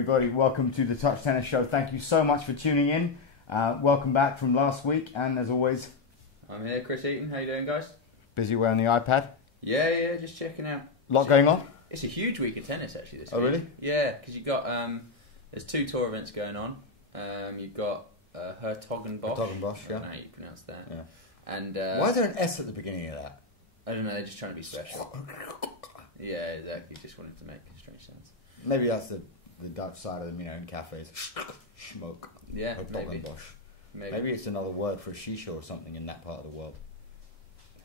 everybody. Welcome to the Touch Tennis Show. Thank you so much for tuning in. Welcome back from last week, and as always, I'm here, Chris Eaton. How you doing, guys? Busy wearing the iPad. Yeah, just checking out. Lot going on. It's a huge week of tennis, actually. This week. Oh, really? Yeah, Yeah, because you've got there's 2 tour events going on. You've got Hertogenbosch. Hertogenbosch, yeah. I don't know how you pronounce that. Yeah. And why is there an S at the beginning of that? I don't know. They're just trying to be special. Yeah, exactly. Just wanted to make strange sounds. Maybe that's the Dutch side of them, in cafes. Schmoke. Yeah, maybe. Maybe it's another word for a shisha or something in that part of the world.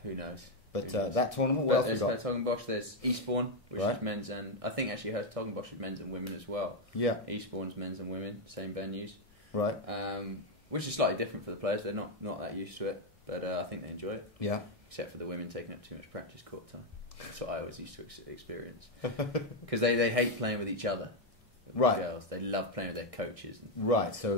Who knows? But that tournament, what else we got? There's Hertogenbosch, there's Eastbourne, which Right. is men's and... I think actually Hertogenbosch is men's and women as well. Yeah. Eastbourne's men's and women, same venues. Right. Which is slightly different for the players. They're not that used to it, but I think they enjoy it. Yeah. Except for the women taking up too much practice court time. That's what I always used to experience. Because they hate playing with each other. Right. Girls. They love playing with their coaches. Right, so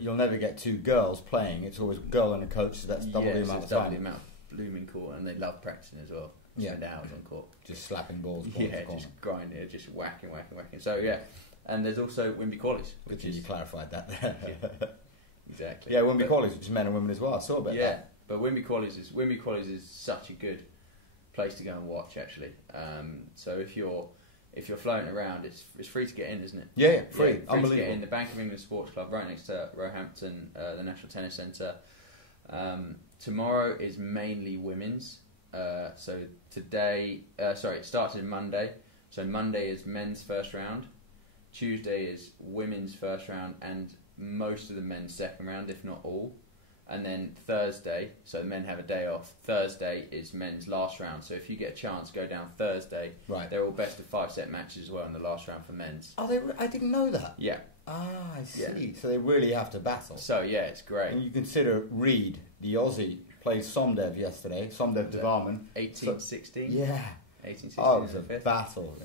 you'll never get 2 girls playing. It's always a girl and a coach, so that's double the amount of time. Double the amount of blooming court, and they love practicing as well. Spend hours on court. Just slapping balls. Just grinding it, just whacking. So, yeah. And there's also Wimby Qualies. Good thing you clarified that there. Yeah, exactly. Yeah, Wimby Qualies, which is men and women as well. I saw a bit of that. But Wimby Qualies is such a good place to go and watch, actually. So if you're floating around, it's free to get in, isn't it? Yeah, free. Free Unbelievable. to get in. The Bank of England Sports Club, right next to Roehampton, the National Tennis Centre. Tomorrow is mainly women's. So today, it started Monday. So Monday is men's first round. Tuesday is women's first round, and most of the men's second round, if not all. And then Thursday, so the men have a day off. Thursday is men's last round. So if you get a chance, go down Thursday. Right. They're all best of 5 set matches as well in the last round for men's. Oh, I didn't know that. Yeah. Ah, I see. Yeah. So they really have to battle. So yeah, it's great. And you consider Reed, the Aussie, played Somdev yesterday. Somdev Devarman. 18-16? Yeah. 18-16. Oh, it was a battle.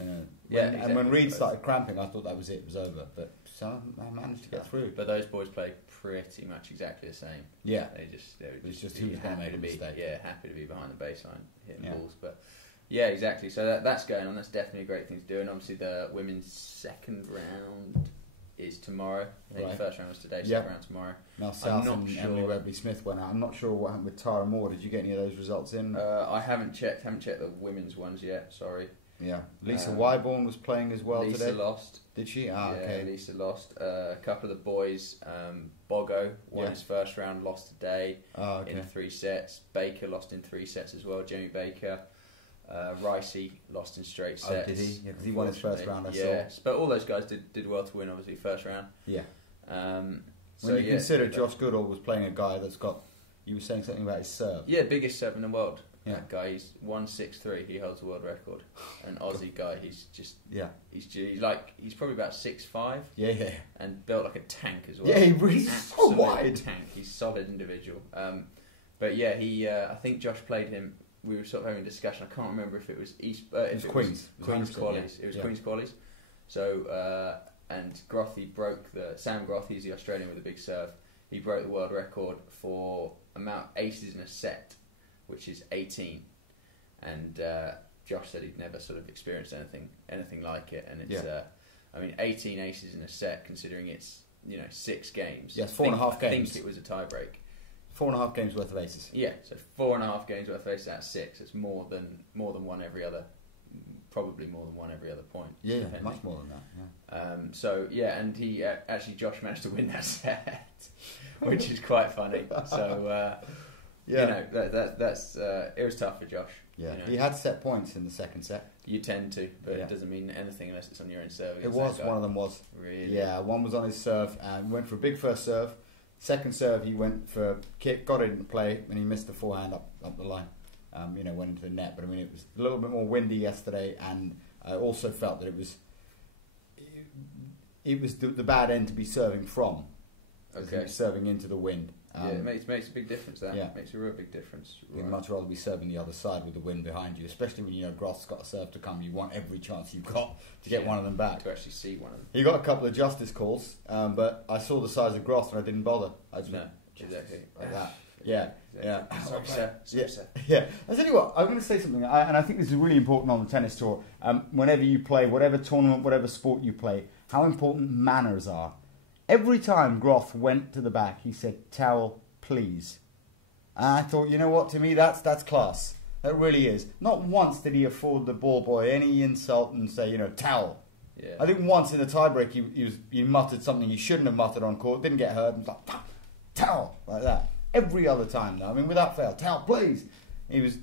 Exactly. And when Reed started cramping, I thought that was it. It was over. But so I managed to get through. But those boys play pretty much exactly the same. Yeah. It's just who was going to make a mistake. Yeah, happy to be behind the baseline hitting Yeah. balls. But yeah, exactly. So that's going on. That's definitely a great thing to do. And obviously the women's second round is tomorrow. I think Right. the first round was today, Yeah. second round tomorrow. Mel South not and sure. Emily Webley-Smith went out. I'm not sure what happened with Tara Moore. Did you get any of those results in? I haven't checked the women's ones yet, sorry. Yeah. Lisa Wyborn was playing as well Lisa today. lost. Did she? Yeah, Okay. Lisa lost. A couple of the boys, Bogo won his first round, lost today in 3 sets. Baker lost in 3 sets as well, Jamie Baker. Ricey lost in straight sets. Oh, did he? Yeah, because he won his first round, I saw. Yes, but all those guys did well to win, obviously, first round. Yeah. So When you consider Josh Goodall was playing a guy that's got... You were saying something about his serve. Yeah, biggest serve in the world. Yeah. That guy, he's 163. He holds the world record. An Aussie guy. He's just... Yeah. He's probably about 6'5". Yeah. And built like a tank as well. Yeah, he really so wide. Tank. He's a solid individual. But yeah, I think Josh played him. We were sort of having a discussion. I can't remember if it was Queens. Queens Qualies. It was Queens Qualies. So and Sam Grothy's the Australian with a big serve. He broke the world record for amount of aces in a set, which is 18. And Josh said he'd never sort of experienced anything like it. And it's 18 aces in a set, considering it's 6 games. Yes, 4.5 games. I think it was a tie break. 4.5 games worth of aces. Yeah, so 4.5 games worth of aces out of 6. It's more than one every other, probably more than one every other point. Yeah, depending. much more than that. Yeah. And he actually Josh managed to win that set, which is quite funny. So that's it was tough for Josh. Yeah, he had set points in the second set. You tend to, but it doesn't mean anything unless it's on your own serve. It was one of them was. Really? Yeah, one was on his serve and went for a big first serve. Second serve, he went for a kick, got it in play, and he missed the forehand up the line. Went into the net. But I mean, it was a little bit more windy yesterday, and I also felt that it was the bad end to be serving from. Okay. He was serving into the wind. It makes a big difference. That makes a real big difference. You'd much rather be serving the other side with the wind behind you, especially when Groth's got a serve to come. You want every chance you've got to get one of them back. To actually see one of them. He got a couple of justice calls, but I saw the size of Groth and I didn't bother. Exactly. Like that. Yeah. Sorry, sir. Yeah. I tell you what, I'm going to say something, and I think this is really important on the tennis tour. Whenever you play, whatever tournament, whatever sport you play, how important manners are. Every time Groth went to the back, he said, "Towel, please." And I thought, you know what? To me, that's class. That really is. Not once did he afford the ball boy any insult and say, "Towel." Yeah. I think once in the tiebreak he muttered something he shouldn't have muttered on court, didn't get hurt, and was like, "Towel," like that. Every other time, though, I mean, without fail, "Towel, please." He was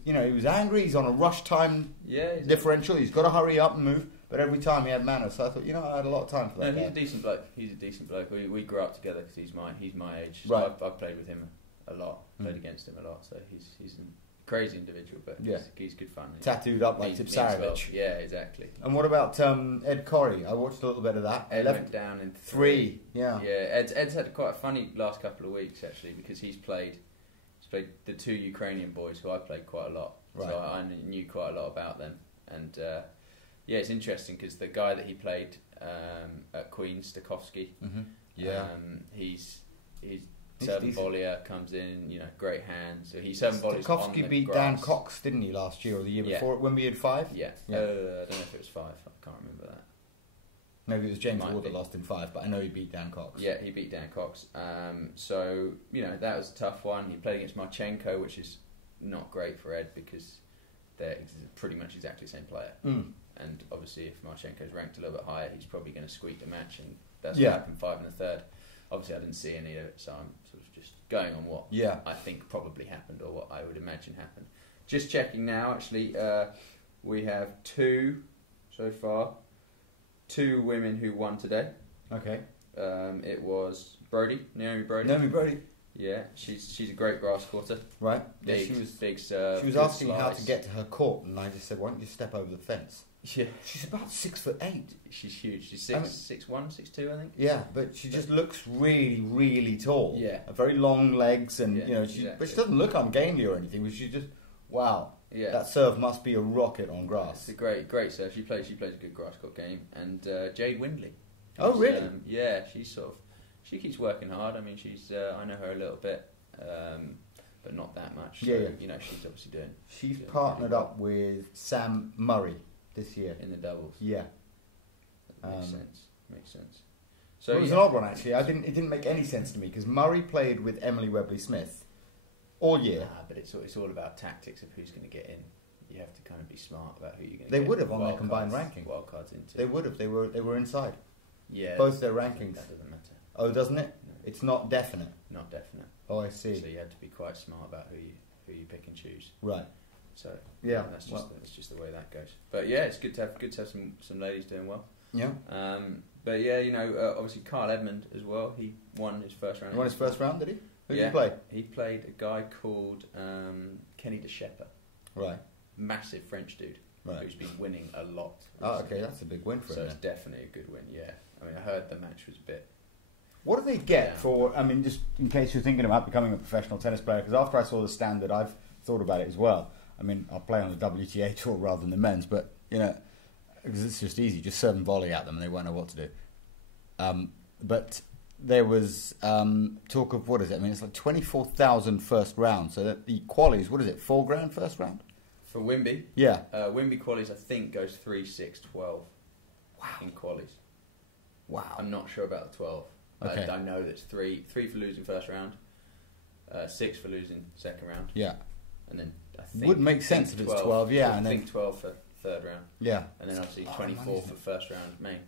angry. He's on a rush time differential. He's got to hurry up and move. But every time he had manners, so I thought, I had a lot of time for that. No, he's a decent bloke. He's a decent bloke. We grew up together because he's my age. So Right. I've played with him a lot. Played against him a lot. So he's a crazy individual, but he's good fun. Tattooed up like Tipsarevic. Well. Yeah, exactly. And what about Ed Corrie? I watched a little bit of that. Ed went down in 3. Yeah. Yeah. Ed's had quite a funny last couple of weeks actually because he's played the 2 Ukrainian boys who I played quite a lot. Right. So I knew quite a lot about them. And it's interesting because the guy that he played at Queen's, Stakowski, he's serving volleyer, comes in, great hands. So he's serving volleys on the Stakowski beat grass. Dan Cox, didn't he, last year or the year before when we had 5? Yeah. I don't know if it was 5. I can't remember that. Maybe it was James Might Ward that be. lost in 5, but I know he beat Dan Cox. Yeah, he beat Dan Cox. So, that was a tough one. He played against Marchenko, which is not great for Ed because they're pretty much exactly the same player. And obviously, if Marchenko's ranked a little bit higher, he's probably going to squeak the match, and that's what happened 5 in the third. Obviously, I didn't see any of it, so I'm sort of just going on what I think probably happened or what I would imagine happened. Just checking now, actually, we have 2 so far. 2 women who won today. Okay. It was Naomi Brody. Naomi Brody. Yeah, she's a great grass quarter. Right. Big, she was big serve. She was good asking how slice. to get to her court, and I just said, "Why don't you step over the fence?" Yeah, She's about 6'8". she's huge. She's 6'1", 6'2", I think. Yeah, but she just looks really, really tall. Yeah. Very long legs, and but exactly. she doesn't look ungainly or anything. But she just, wow. Yeah, That serve must be a rocket on grass. it's a great serve. She plays a good grass court game. And Jade Windley. Oh, really? Yeah, she keeps working hard. I mean, I know her a little bit, but not that much. So, she's obviously doing. She's doing partnered really up with Sam Murray this year. in the doubles. Yeah. That makes sense. So So it was an odd one actually. It didn't make any sense to me because Murray played with Emily Webley-Smith all year. But it's all about tactics of who's going to get in. You have to kind of be smart about who you're going to. They would have on their combined ranking. Wildcards into. They would have. They were inside. Yeah. Both their rankings. That doesn't matter. Oh, doesn't it? No, It's not definite. not definite. Oh, I see. So you had to be quite smart about who you pick and choose. Right. So Yeah. that's just the way that goes. But yeah, it's good to have some ladies doing well. Yeah. But yeah, obviously Carl Edmund as well. He won his first round. He won his first round, did he? Who did Yeah. he play? He played a guy called Kenny de Schepper, Right. massive French dude Right. who's been winning a lot. Oh, recently. okay. That's a big win for So him. it's Then. definitely a good win. Yeah, I mean, I heard the match was a bit. What do they get Yeah. for? I mean, just in case you're thinking about becoming a professional tennis player, because after I saw the standard, I've thought about it as well. I mean, I'll play on the WTA tour rather than the men's, but because it's just easy, just serve and volley at them, and they won't know what to do. But there was talk of what is it? I mean, it's like 24,000 first round. So that the qualies, what is it? $4,000 first round? For Wimby, Yeah. Wimby qualies I think goes 3-6-12. Wow. In qualies. Wow. I'm not sure about the 12. Okay. I know that's three for losing first round, 6 for losing second round, Yeah. and then I think Would make sense if it's 12, yeah, I and then- think 12 for third round, Yeah. and then obviously That's a lot of 24 money, for isn't first round main.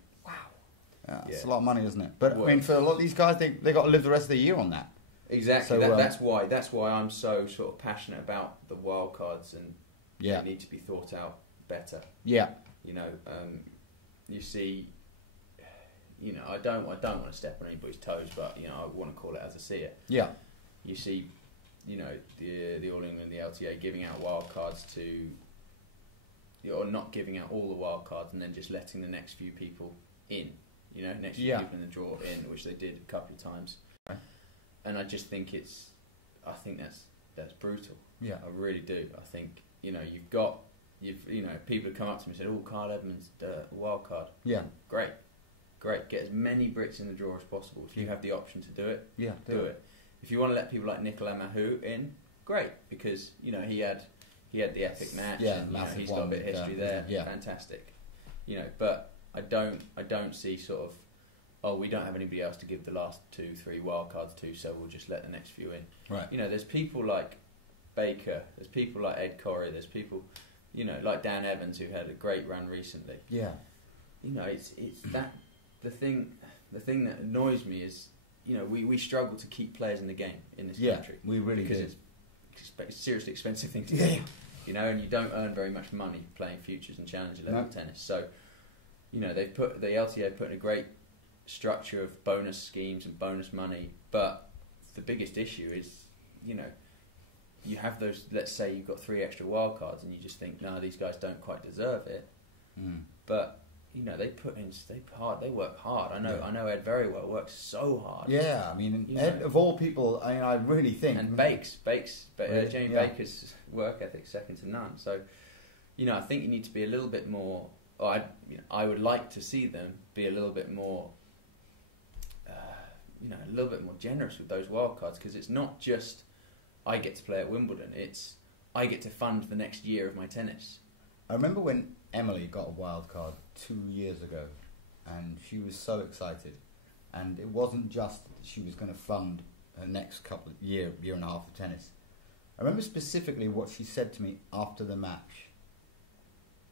Yeah, it's Yeah. a lot of money, isn't it? But I Well- mean, for a lot of these guys, they got to live the rest of the year on that. Exactly. So, That's why I'm so sort of passionate about the wild cards, and Yeah. they need to be thought out better. Yeah. You see, I don't want to step on anybody's toes, but I want to call it as I see it. Yeah. You see, the All England, the LTA giving out wild cards to, or not giving out all the wild cards and then just letting the next few people in. Next few Yeah. people in the draw in, which they did a couple of times. Okay. And I just think that's brutal. Yeah. I really do. I think people have come up to me and said, "Oh, Carl Edmonds, wild card." Yeah. Great. Get as many bricks in the draw as possible. If you have the option to do it, Yeah. do it. If you want to let people like Nicolas Mahut in, great, because he had the epic match. Yeah, and, massive he's got a bit of one, history there. yeah. Fantastic. But I don't see sort of oh, we don't have anybody else to give the last 2-3 wildcards to, so we'll just let the next few in. Right. You know, there's people like Baker, there's people like Ed Corrie, there's people, you know, like Dan Evans, who had a great run recently. Yeah. You know, it's that the thing that annoys me is, you know, we struggle to keep players in the game in this country. We really because do. it's a seriously expensive thing to Yeah. do. You know, and you don't earn very much money playing futures and challenger level tennis. So, you know, the LTA put in a great structure of bonus schemes and bonus money, but the biggest issue is, you know, you have those. Let's say you've got 3 extra wildcards, and you just think, no, these guys don't quite deserve it. But you know, they work hard. I know Ed very well. Works so hard. Yeah, I mean, Ed, of all people, I really think, and Bakes, Really? Jamie Yeah. Baker's work ethic second to none. So, you know, I think you need to be a little bit more. Or I would like to see them be a little bit more. You know, a little bit more generous with those wildcards, because it's not just I get to play at Wimbledon. It's I get to fund the next year of my tennis. I remember when Emily got a wild card 2 years ago, and she was so excited. And it wasn't just that she was going to fund her next year and a half of tennis. I remember specifically what she said to me after the match.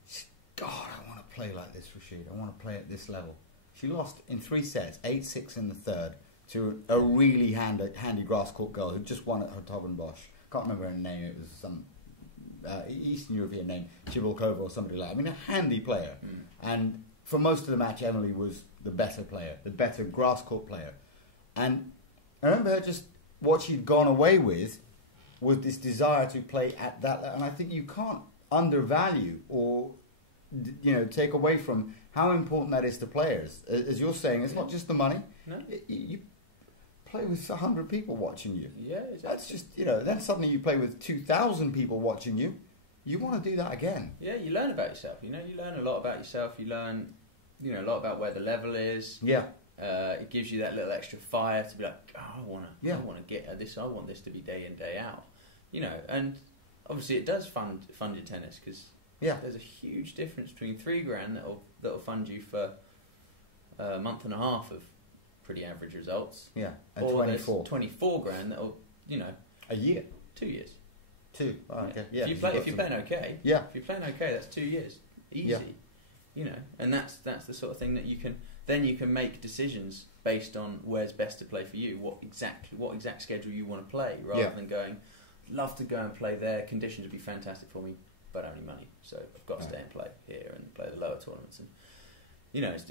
She said, God, I want to play like this, Rashid. I want to play at this level. She lost in 3 sets, 8-6 in the third, to a really handy grass court girl who just won at Hertogen Bosch. Can't remember her name. It was some Eastern European name, Chivalkova or somebody like that. I mean, a handy player. And for most of the match, Emily was the better player, the better grass court player. And I remember her just, what she'd gone away with was this desire to play at that level. And I think you can't undervalue or, you know, take away from how important that is to players. As you're saying, it's not just the money. No. You play with 100 people watching you. Yeah, exactly. That's just, you know, then suddenly you play with 2,000 people watching you. You want to do that again. Yeah, you learn about yourself. You know, you learn a lot about yourself. You learn, you know, a lot about where the level is. Yeah. It gives you that little extra fire to be like, oh, I want to get at this. I want this to be day in, day out. You know, and obviously it does fund your tennis, because there's a huge difference between $3,000 that'll fund you for a month and a half of pretty average results. Yeah, and or 24. $24,000 that'll, you know, A year. 2 years. 2. Oh, okay. Yeah. If you're playing okay. Yeah. If you're playing okay, that's 2 years. Easy. Yeah. You know, and that's the sort of thing that you can make decisions based on where's best to play for you, what exact schedule you want to play, rather than going, love to go and play there, conditions would be fantastic for me, but only money, so I've got to stay and play here and play the lower tournaments. And you know, it's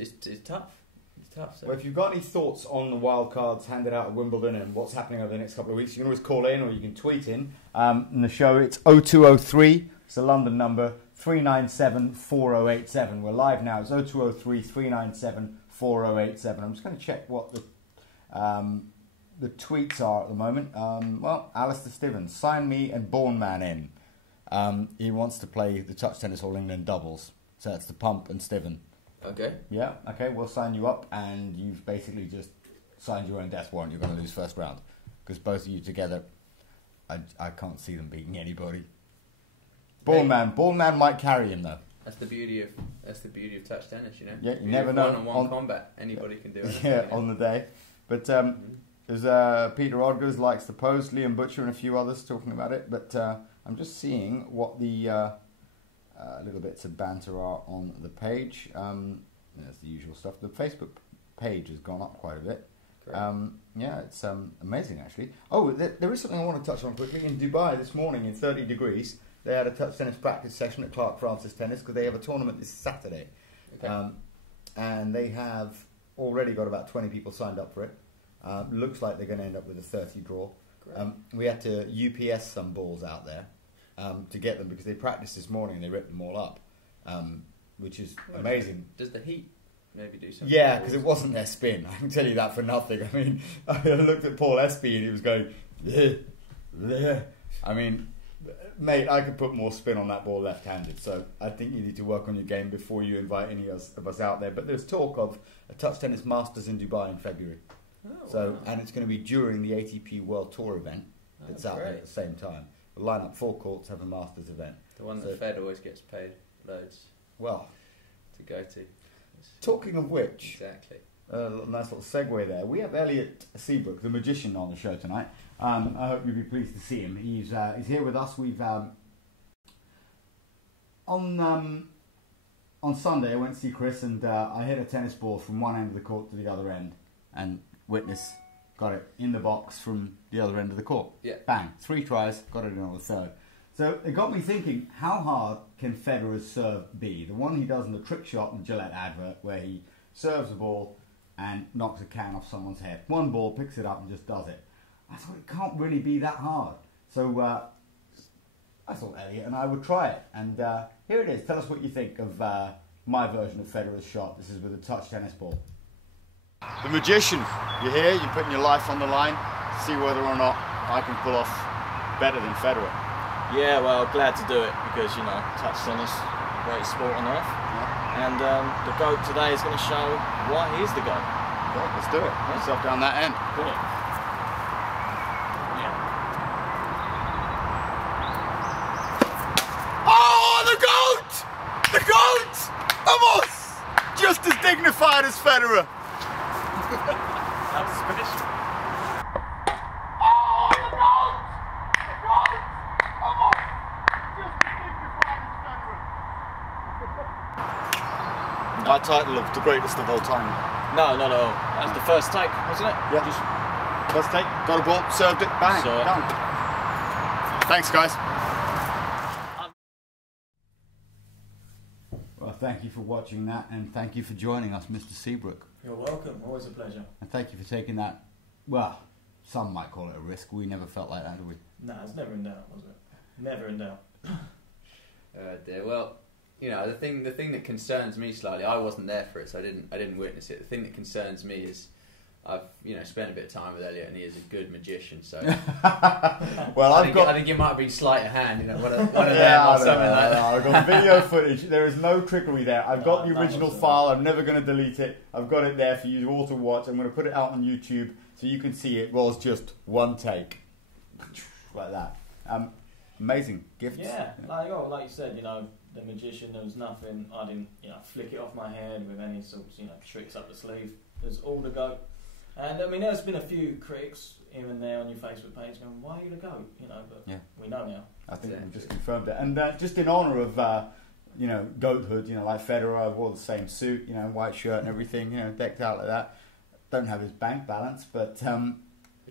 tough. It's tough. So. Well, if you've got any thoughts on the wild cards handed out at Wimbledon and what's happening over the next couple of weeks, you can always call in or you can tweet in the show. It's 0203, it's a London number, 397 4087. We're live now. It's 0203 397 4087. I'm just going to check what the tweets are at the moment. Well, Alistair Stevens, sign me and Born Man in. He wants to play the Touch Tennis All England doubles. So that's the Pump and Steven. Okay. Yeah, okay, we'll sign you up, and you've basically just signed your own death warrant. You're going to lose first round. Because both of you together, I can't see them beating anybody. Ball man might carry him, though. That's the beauty of touch tennis, you know. Yeah, you never know. One-on-one combat, anybody can do it. Yeah, on the day. But there's Peter Odgers likes the post, Liam Butcher and a few others talking about it. But I'm just seeing what the little bits of banter are on the page. There's the usual stuff. The Facebook page has gone up quite a bit. Yeah, it's amazing, actually. Oh, there is something I want to touch on quickly. In Dubai this morning, in 30 degrees, they had a touch tennis practice session at Clark Francis Tennis, because they have a tournament this Saturday. Okay. And they have already got about 20 people signed up for it. Looks like they're going to end up with a 30 draw. We had to UPS some balls out there to get them, because they practiced this morning and they ripped them all up, which is amazing. Does the heat maybe do something? Yeah, because it wasn't their spin. I can tell you that for nothing. I mean, I looked at Paul Espy and he was going, bleh, bleh. I mean, mate, I could put more spin on that ball left-handed. So I think you need to work on your game before you invite any of us out there. But there's talk of a Touch Tennis Masters in Dubai in February. Wow. And it's going to be during the ATP World Tour event that's out there at the same time. We'll line up 4 courts, have a Masters event. The one that Fed always gets paid loads. Well, to go to. Talking of which, exactly. nice little segue there. We have Elliot Seabrook, the magician, on the show tonight. I hope you'll be pleased to see him. He's here with us. We've on Sunday I went to see Chris, and I hit a tennis ball from one end of the court to the other end, and witness got it in the box from the other end of the court. Yeah. Bang. 3 tries, got it in on the third. So it got me thinking, how hard can Federer's serve be? The one he does in the trick shot in the Gillette advert, where he serves the ball and knocks a can off someone's head. One ball, picks it up and just does it. I thought it can't really be that hard. So I thought Elliot and I would try it. And here it is. Tell us what you think of my version of Federer's shot. This is with a touch tennis ball. The magician. You're here, you're putting your life on the line to see whether or not I can pull off better than Federer. Yeah, well, glad to do it because, you know, touch tennis, greatest sport on earth. Yeah. And the GOAT today is going to show why he's the GOAT. Okay, let's do it. Put yourself down that end. Brilliant. Yeah. Oh, the GOAT! The GOAT! Vamos! Just as dignified as Federer. That's special. Oh, the GOAT! The GOAT! Vamos! Just as dignified as Federer. My title of the greatest of all time. No, not at all. That was the first take, wasn't it? Yeah. Just first take, got a ball, served it, bang, So- done. Thanks, guys. Well, thank you for watching that, and thank you for joining us, Mr. Seabrook. You're welcome. Always a pleasure. And thank you for taking that, well, some might call it a risk. We never felt like that, did we? No, it's never in doubt, was it? Never in doubt. Dear. Well, you know, the thing that concerns me slightly, I wasn't there for it, so I didn't witness it. The thing that concerns me is I've, you know, spent a bit of time with Elliot, and he is a good magician. So Well, I think it might have been sleight of hand, you know, one of them or something like that. I've got video footage. There is no trickery there. I've got the original file. I'm never going to delete it. I've got it there for you all to watch. I'm going to put it out on YouTube so you can see it was just one take. Like that. Amazing gifts. Yeah, like you said, you know, the magician, there was nothing, I didn't, you know, flick it off my head with any sorts, you know, tricks up the sleeve. There's all the GOAT. And I mean, there's been a few critics here and there on your Facebook page going, why are you the GOAT? You know, but Yeah. we know now. I think we've just confirmed it. And just in honour of, you know, goathood, you know, like Federer, I wore the same suit, you know, white shirt and everything, you know, decked out like that. Don't have his bank balance, but,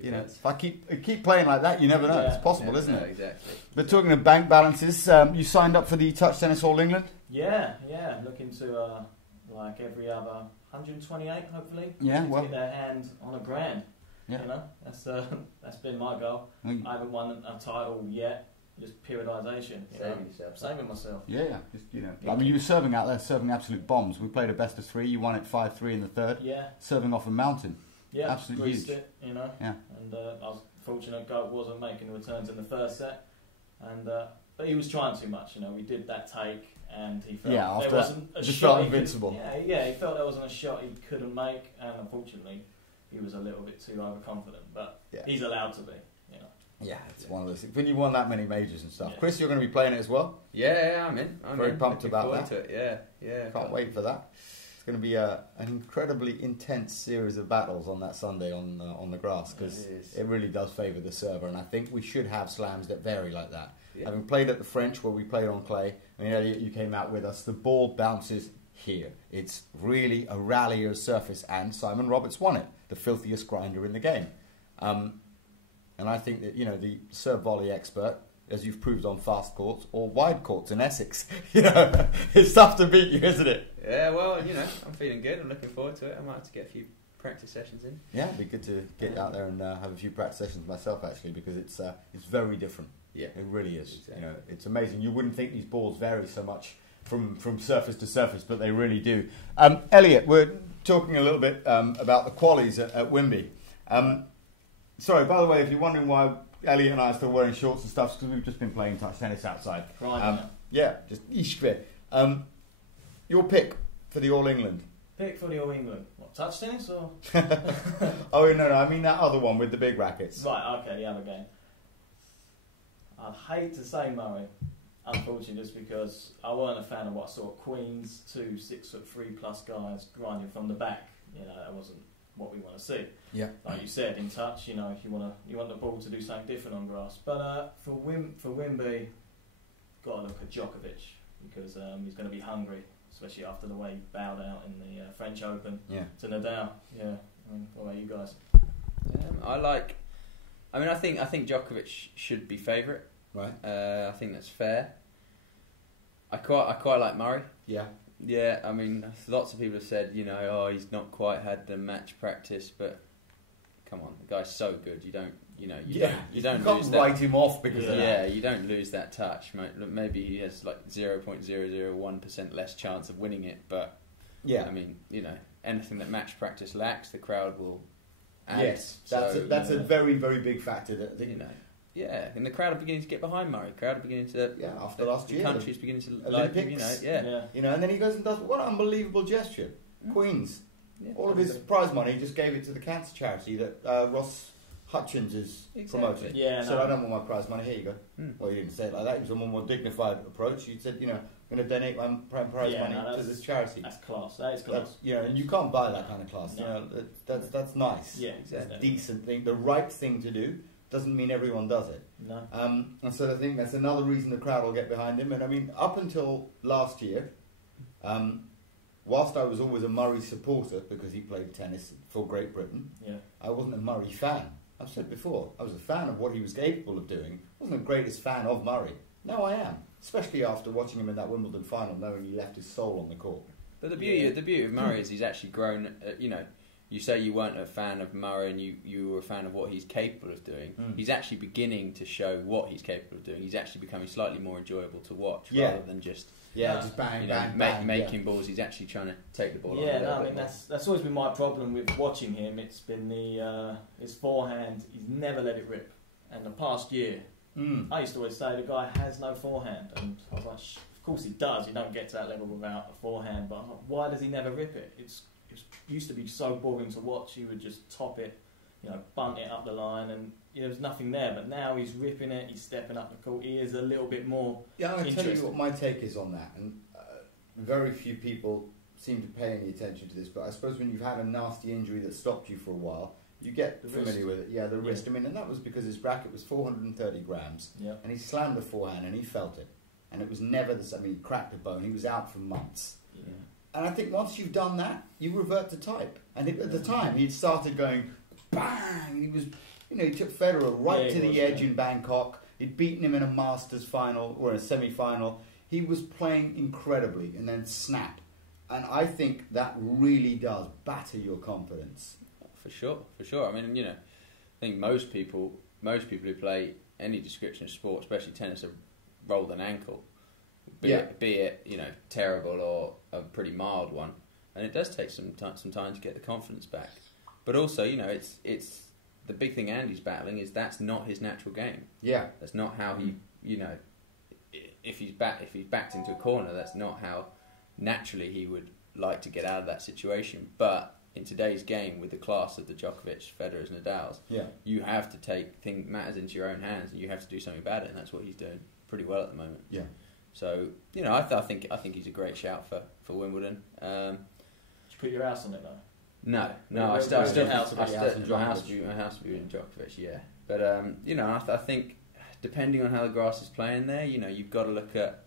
you know, if I keep playing like that, you never know. Yeah. It's possible, isn't it? Exactly. But talking of bank balances, you signed up for the Touch Tennis All England? Yeah, looking to, like every other 128, hopefully. Yeah, to well. get their hand on a grand. Yeah. You know, that's been my goal. Mm. I haven't won a title yet. Just periodisation. You know, Saving yourself. saving myself. Yeah, just, you know. I mean, you were serving out there, serving absolute bombs. We played a best of 3. You won it 5-3 in the third. Yeah, Serving off a mountain. yeah, Absolutely greased huge. it. You know, Yeah. and I was fortunate. Goat wasn't making returns in the first set, and but he was trying too much. You know, we did that take, and he felt Yeah, after there that, wasn't a just shot felt he could- invincible. Yeah, he felt there wasn't a shot he couldn't make, and unfortunately, he was a little bit too overconfident. But Yeah. he's allowed to be. You know. Yeah, it's one of those things. When you won that many majors and stuff. Yeah. Chris, you're going to be playing it as well? Yeah, I'm in. Very in. pumped Looking about forward that. To it. Yeah. Can't wait for that. It's going to be an incredibly intense series of battles on that Sunday on the grass, because It is. it really does favour the server, and I think we should have slams that vary like that. Yeah. Having played at the French, where we played on clay, I mean, Elliot, you came out with us, the ball bounces here. It's really a rallier surface, and Simon Roberts won it, the filthiest grinder in the game. And I think that, you know, the serve volley expert, as you've proved on fast courts or wide courts in Essex, you know, it's tough to beat you, isn't it? Yeah, well, you know, I'm feeling good. I'm looking forward to it. I might have to get a few practice sessions in. Yeah, it'd be good to get out there and have a few practice sessions myself, actually, because it's very different. Yeah. It really is. Exactly. You know, it's amazing. You wouldn't think these balls vary so much from surface to surface, but they really do. Elliot, we're talking a little bit about the qualies at Wimby. Sorry, by the way, if you're wondering why Elliot and I are still wearing shorts and stuff, it's because we've just been playing touch tennis outside. Right. Yeah, just ishkve. Your pick for the All England. Pick for the All England. What, touch tennis or? Oh, no, I mean that other one with the big rackets. Right, okay, the other game. I'd hate to say Murray, unfortunately, just because I weren't a fan of what I saw Queens, 2 6'3+ guys grinding from the back. that wasn't what we want to see. Yeah. Like you said, in touch, you want the ball to do something different on grass. But for Wimby, got to look at Djokovic because he's going to be hungry, especially after the way he bowed out in the French Open to Nadal. Yeah. I mean, what about you guys? I think Djokovic should be favourite. Right. I think that's fair. I quite like Murray. Yeah. Yeah, I mean, lots of people have said, he's not quite had the match practice, but come on, the guy's so good. You don't You can't can't write him off because of that. Yeah, you don't lose that touch. Maybe he has like 0.001% less chance of winning it, but Yeah. I mean, anything that match practice lacks, the crowd will add. Yes, that's a very, very big factor. That Yeah, and the crowd are beginning to get behind Murray. The crowd are beginning to. Yeah, after last year, the country's beginning to Olympics. And then he goes and does what an unbelievable gesture. Queens, all of his prize money, he just gave it to the cancer charity that Ross Hutchins is promoting. Yeah, so I don't want my prize money. Here you go. Well, you didn't say it like that. It was a more dignified approach. You said, I'm going to donate my prize money to this charity. That's class. That is class. And you can't buy that kind of class. No. That's nice. Yeah, it's a decent thing, the right thing to do. Doesn't mean everyone does it. No. And so I think that's another reason the crowd will get behind him. And I mean, up until last year, whilst I was always a Murray supporter because he played tennis for Great Britain, I wasn't a Murray fan. I've said before, I was a fan of what he was capable of doing. I wasn't the greatest fan of Murray. Now I am, especially after watching him in that Wimbledon final, knowing he left his soul on the court. But the beauty of Murray is he's actually grown. You say you weren't a fan of Murray and you were a fan of what he's capable of doing. He's actually beginning to show what he's capable of doing. He's actually becoming slightly more enjoyable to watch rather than just just bang, making balls. He's actually trying to take the ball. That's always been my problem with watching him. It's been his forehand. He's never let it rip. And the past year, I used to always say the guy has no forehand, and I was like, of course he does. You don't get to that level without a forehand. But I'm like, why does he never rip it? It used to be so boring to watch. He would just top it, bunt it up the line, and there was nothing there. But now he's ripping it. He's stepping up the court. He is a little bit more. Yeah, I'll tell you what my take is on that. And very few people seem to pay any attention to this. But I suppose when you've had a nasty injury that stopped you for a while, you get familiar with it. Yeah, the wrist. I mean, and that was because his racket was 430 grams, and he slammed the forehand and he felt it, and it was never the same. I mean, he cracked a bone. He was out for months. Yeah. And I think once you've done that, you revert to type. And at the time, he'd started going bang. He was, he took Federer right to the edge in Bangkok. He'd beaten him in a Masters final or a semi-final. He was playing incredibly, and then snap. And I think that really does batter your confidence. For sure. I mean, I think most people who play any description of sport, especially tennis, have rolled an ankle. Be it terrible or a pretty mild one, and it does take some time to get the confidence back. But also, it's the big thing Andy's battling is that's not his natural game. Yeah, that's not how he if he's backed into a corner, that's not how naturally he would like to get out of that situation. But in today's game, with the class of the Djokovic, Federers, Nadals, you have to take matters into your own hands, and you have to do something about it, and that's what he's doing pretty well at the moment. Yeah. So I think he's a great shout for Wimbledon. Did you put your house on it though? No. My house would be in Djokovic. Yeah, but I think depending on how the grass is playing there, you've got to look at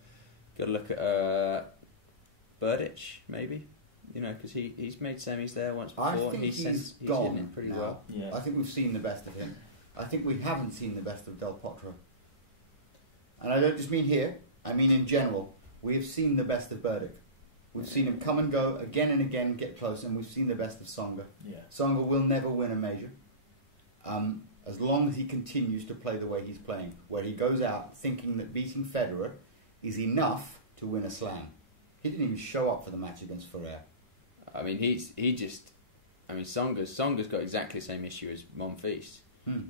Berdych maybe. Because he's made semis there once before. I think he's gone hitting it pretty now. well. Yeah. I think we've seen the best of him. I think we haven't seen the best of Del Potro. And I don't just mean here, I mean in general. We have seen the best of Berdych. We've seen him come and go again and again, get close, and we've seen the best of Tsonga. Yeah. Tsonga will never win a major. As long as he continues to play the way he's playing, where he goes out thinking that beating Federer is enough to win a slam. He didn't even show up for the match against Ferrer. I mean, Tsonga's got exactly the same issue as Monfils.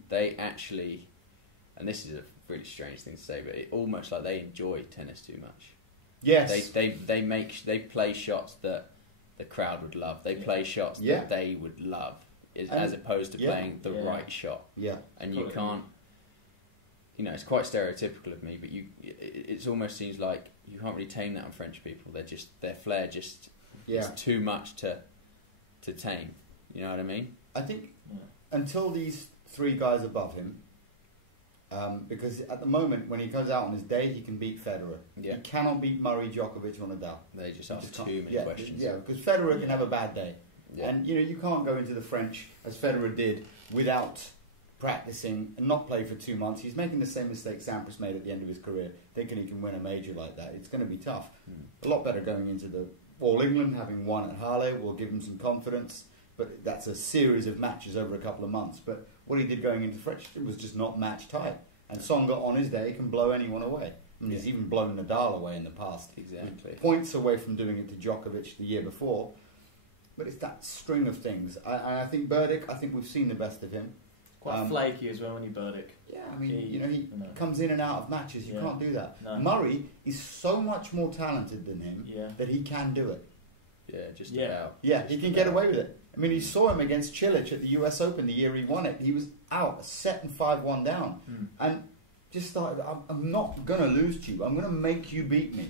They actually, and this is a really strange thing to say, but it almost like they enjoy tennis too much. Yes, they play shots that the crowd would love. They play shots that they would love, as opposed to playing the right shot. Yeah, and you can't. It's quite stereotypical of me, but it almost seems like you can't really tame that on French people. Their flair just it's too much to to tame. You know what I mean? I think Yeah. until these three guys above him, because at the moment when he goes out on his day, he can beat Federer. Yeah. He cannot beat Murray, Djokovic, or Nadal. They just He ask just too can't. many questions. Yeah, because Federer can have a bad day. Yeah. And you can't go into the French as Federer did without practicing and not play for 2 months. He's making the same mistake Sampras made at the end of his career, thinking he can win a major like that. It's going to be tough. A lot better going into the All England, having won at Halle will give him some confidence. But that's a series of matches over a couple of months. But what he did going into the French was just not match tight. And Tsonga on his day can blow anyone away. I mean, he's even blown Nadal away in the past. Exactly. Points away from doing it to Djokovic the year before. But it's that string of things. I think Burdick, I think we've seen the best of him. Quite flaky as well when he Burdick. Yeah, I mean, he You know. comes in and out of matches. You Yeah. can't do that. No. Murray is so much more talented than him Yeah. that he can do it. Yeah, just Yeah. about. Yeah, Just he can about. get away with it. I mean, you saw him against Cilic at the US Open the year he won it. He was out, a set and 5-1 down. And just started, I'm not going to lose to you. I'm going to make you beat me.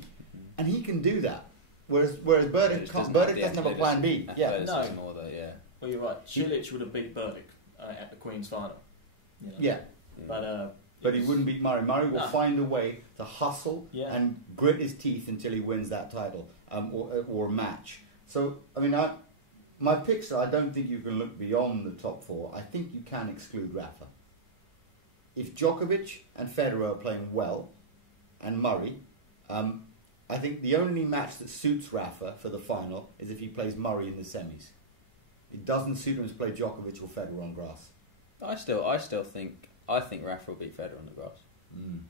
And he can do that. Whereas Burdick can't. Burdick doesn't have a plan B. Yeah. Athleticism or the, yeah. Well, you're right. Cilic would have beat Burdick at the Queen's final. You know. Yeah. But He was- wouldn't beat Murray. Murray will No. find a way to hustle Yeah. and grit his teeth until he wins that title or a match. So, I mean, my picks are I don't think you can look beyond the top four. I think you can exclude Rafa. If Djokovic and Federer are playing well, and Murray, I think the only match that suits Rafa for the final is if he plays Murray in the semis. It doesn't suit him to play Djokovic or Federer on grass. I still think Rafa will beat Federer on the grass.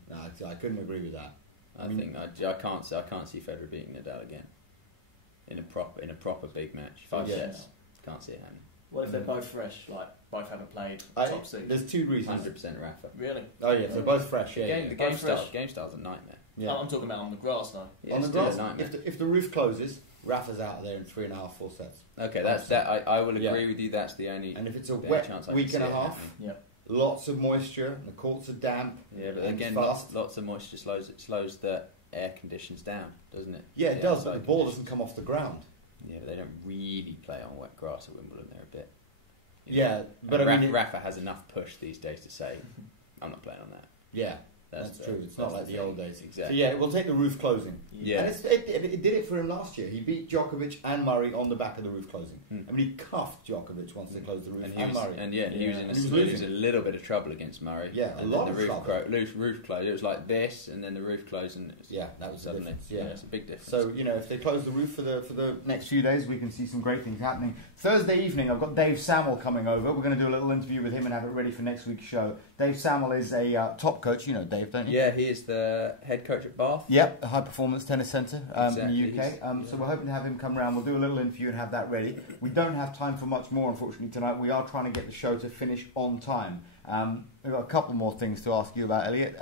No, I couldn't agree with that. I can't see Federer beating Nadal again in a proper big match. 5 Yeah. sets. Can't see it happening. What if they're both fresh? Like both haven't played I- top seed. There's two reasons. 100% Rafa. Really? Oh yeah, so both fresh. The Yeah, game, yeah. the Both fresh. game style's a nightmare. Yeah. I'm talking about on the grass now. Yeah, On the still a grass, nightmare. if the roof closes, Rafa's out of there in 3.5, 4 sets. Okay, that's that. I will agree Yeah. with you. That's the only. And if it's a the only wet chance I week can and a see it half, happening. Yeah. lots of moisture, and the courts are damp. Yeah, but and again, fast. lots of moisture slows the air conditions down, doesn't it? Yeah, it The does, but the outside ball conditions. doesn't come off the ground. Yeah, but they don't really play on wet grass at Wimbledon. They're a bit. Yeah, but And I mean, Rafa has enough push these days to say, "I'm not playing on that." yeah, that's the- true. It's not that's like the old days. Exactly. So yeah, we'll take the roof closing. Yeah. And it did it for him last year. He beat Djokovic and Murray on the back of the roof closing. I mean, he cuffed Djokovic once they closed the roof, And and, he was, Murray. and yeah, he was in And a, he was he was losing. in a little bit of trouble against Murray. Yeah, a and lot then of the trouble. roof closed. It was like this, and then the roof closed, and it was, Yeah, that was the suddenly. difference, yeah. It's a big difference. So, if they close the roof for the next few days, we can see some great things happening. Thursday evening, I've got Dave Samuel coming over. We're going to do a little interview with him and have it ready for next week's show. Dave Samuel is a top coach. You know Dave, don't you? yeah, he is the head coach at Bath. Yep, the High Performance Tennis Centre in Exactly. the UK. So we're hoping to have him come round. We'll do a little interview and have that ready. We don't have time for much more, unfortunately, tonight. We are trying to get the show to finish on time. We've got a couple more things to ask you about, Elliot.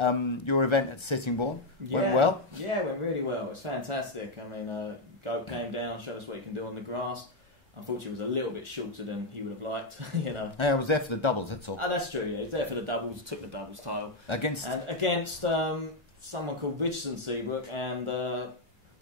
Your event at Sittingbourne went well? Yeah, it went really well. It's fantastic. I mean, Goat came down, showed us what he can do on the grass. Unfortunately, it was a little bit shorter than he would have liked, you know. Hey, I was there for the doubles, that's all. Oh, that's true, yeah. He's there for the doubles, took the doubles title. Against... And against someone called Richardson Seabrook and the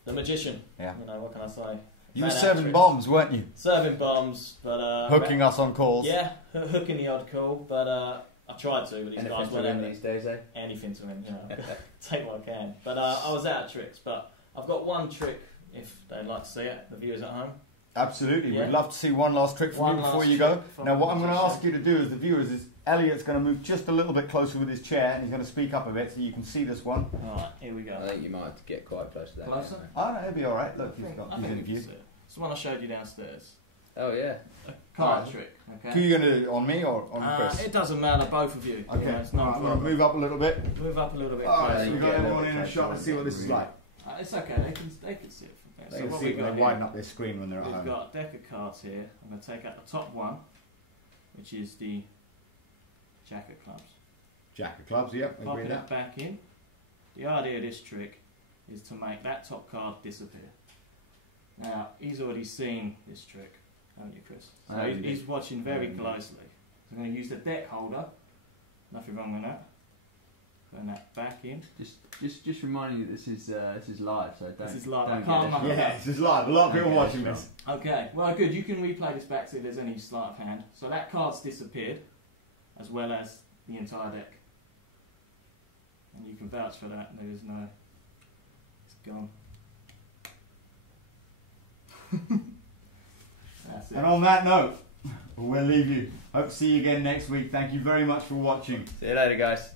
Magician. Yeah. You know, what can I say? You were Fan serving actress. bombs, weren't you? Serving bombs, but... Hooking us on calls. Yeah, hooking the odd call, but I tried to, but these guys weren't having these days, eh? anything to win, you know. Take what I can. But I was out of tricks, but I've got one trick, if they'd like to see it, the viewers at home. Absolutely. Yeah. We'd love to see one last trick from One you before last you go. trick from Now, what I'm the going to magician. ask you to do as the viewers is Elliot's going to move just a little bit closer with his chair and he's going to speak up a bit so you can see this one. Alright, here we go. I think you might have to get quite close to that. Closer? now, mate. Oh, no, it'll be all right. Look, he's I got think his we can interview. see it. It's the one I showed you downstairs. Oh yeah. A card Alright. trick, Who are okay? you going to do, on me or on Chris? It doesn't matter, both of you. Okay, You know, it's all no right, I'm going to problem. move up a little bit. Move up a little bit. All right, closer. so we've got Yeah, everyone yeah, in a yeah, shot. Let's see what this is like. It's okay, they can see it from there. They So can what see we it when got they here, widen up their screen when they're at we've home. got a deck of cards here. I'm going to take out the top one, which is the Jack of Clubs. Jack of clubs, yep. Agree Popping with it that. back in. The idea of this trick is to make that top card disappear. Now, he's already seen this trick, haven't you, Chris? I So have he's indeed. watching very indeed. closely. So I'm going to use the deck holder. Nothing wrong with that. Putting that back in. Just reminding you that this is live, so don't. This is live. Don't I can't get muck it Yeah, up. this is live. A lot of people Okay, watching sure. this. Okay, well, good. You can replay this back, see if there's any sleight of hand. So that card's disappeared, as well as the entire deck. And you can vouch for that. There is no. It's gone. That's it. And on that note, we'll leave you. Hope to see you again next week. Thank you very much for watching. See you later, guys.